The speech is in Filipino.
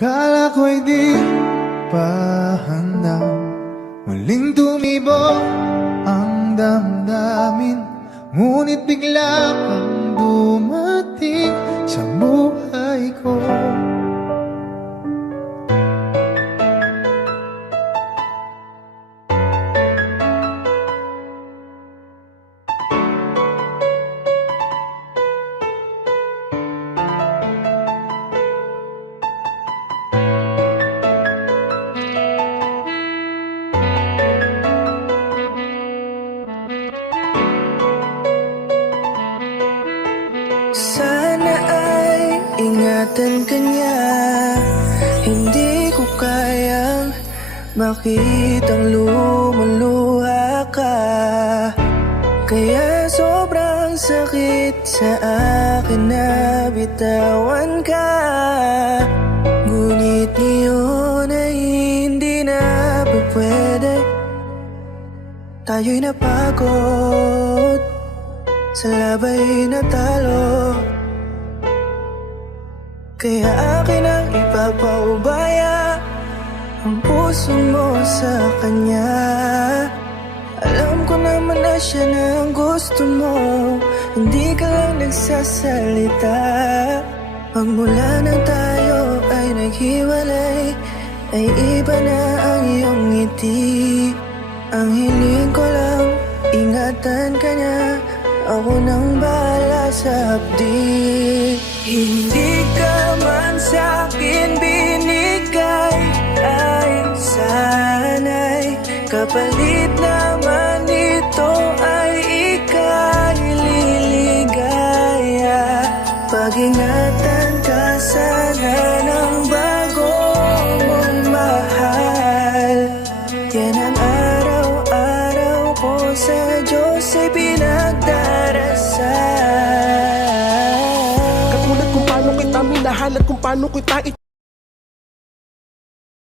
Kala ko'y di pa handa, muling tumibok ang damdamin. Ngunit bigla kang dumating sa buhay ko. Sana ay ingatan ka niya. Hindi ko kayang makitang lumuluha ka. Kaya sobrang sakit sa akin na bitawan ka. Ngunit ngayon ay hindi na pwede. Tayo'y napagod, sa labay natalo. Kaya akin ang ipapaubaya ang puso mo sa kanya. Alam ko naman na siya na ang gusto mo, hindi ka lang nagsasalita. Pagmula nang tayo ay naghiwalay, ay iba na ang iyong ngiti. Ang hiling ko lang, ingatan ka niya. Ako nang bahala sa hapdi. Hindi ka man sa'kin binigay, ay sana'y kapalit naman ito ay ika'y liligaya. Pag-ingatan ka sana ng bago mong mahal. Yan ang araw-araw ko sa Diyos ay pinagdarasal. Katulad kung paano kita minahal at kung paano kita